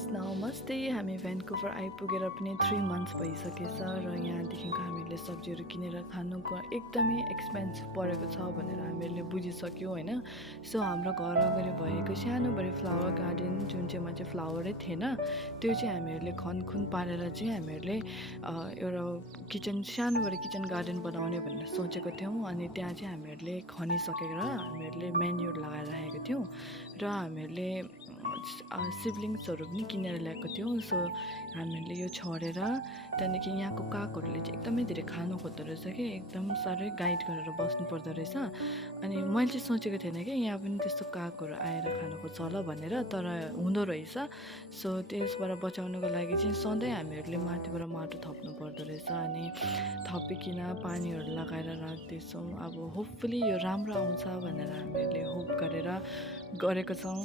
Friends नमस्ते हामी भ्यान्कुभर आइपुगेर पनि 3 मन्थ्स भइसकेछ र यहाँदेखिको हामीले सब्जीहरू किनेर खानुको एकदमै एक्सपेन्सिभ परेको छ भनेर हामीहरूले बुझिसक्यौँ होइन। सो हाम्रो घर अगाडि भएको सानोबडे फ्लावर गार्डन जुन चाहिँमा चाहिँ फ्लावरै थिएन त्यो चाहिँ हामीहरूले खनखुन पारेर चाहिँ हामीहरूले एउटा सानोबडे किचन गार्डन बनाउने भनेर सोचेको थियौँ। अनि त्यहाँ चाहिँ हामीहरूले खनिसकेर हामीहरूले मेन्युर लगाएर राखेको थियौँ र हामीहरूले सिब्लिङ्सहरू पनि किनेर ल्याएको थियौँ। सो हामीहरूले यो छोडेर त्यहाँदेखि यहाँको कागहरूले चाहिँ एकदमै धेरै खानु खोज्दो रहेछ कि एकदम साह्रै गाइड गरेर बस्नु पर्दो रहेछ। अनि मैले चाहिँ सोचेको थिएन कि यहाँ पनि त्यस्तो कागहरू आएर खानु खोज्छ होला भनेर, तर हुँदो रहेछ। सो त्यसबाट बचाउनुको लागि चाहिँ सधैँ हामीहरूले माथिबाट माटो थप्नु पर्दो रहेछ। अनि थपिकन पानीहरू लगाएर राख्दैछौँ। अब होपफुली यो राम्रो आउँछ भनेर हामीहरूले होप गरेर गरेको छौँ।